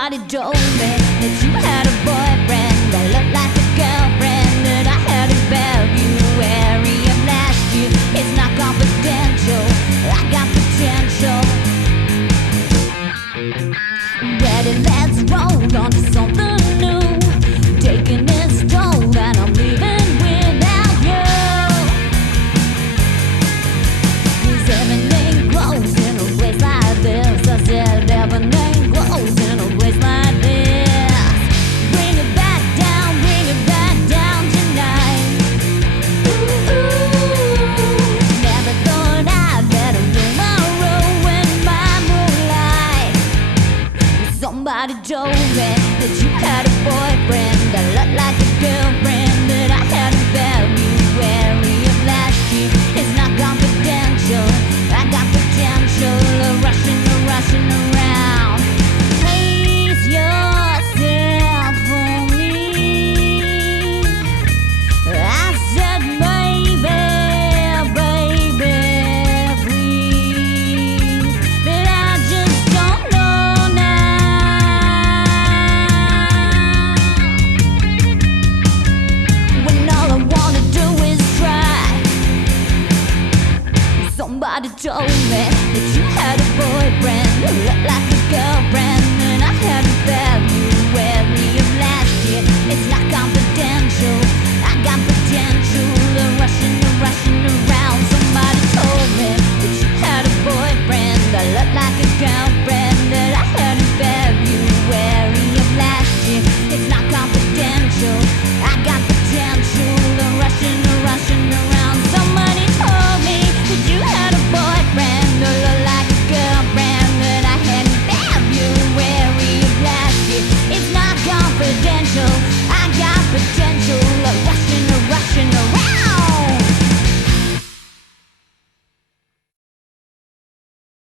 Somebody told me that you had a boyfriend that looked like a girlfriend, that I had a February of last year. It's not confidential, I got potential. Ready, let's roll on to something new. Taking its toll and I'm leaving without you. 'Cause everything grows in a place like this. I said everything grows in a place like this. Bring it back down tonight. Ooh, never thought I'd better tomorrow in my moonlight. Somebody told me that you had a boyfriend that looked like a girlfriend, that I had in February of last year. It's not confidential, I got potential, rushing around. Place yourself for me. I said maybe, please, but I just don't know now. When all I wanna do is try. Somebody told me that you had a boyfriend who looked like a girlfriend, and I had a February of last year. It's not confidential, I got potential, rushing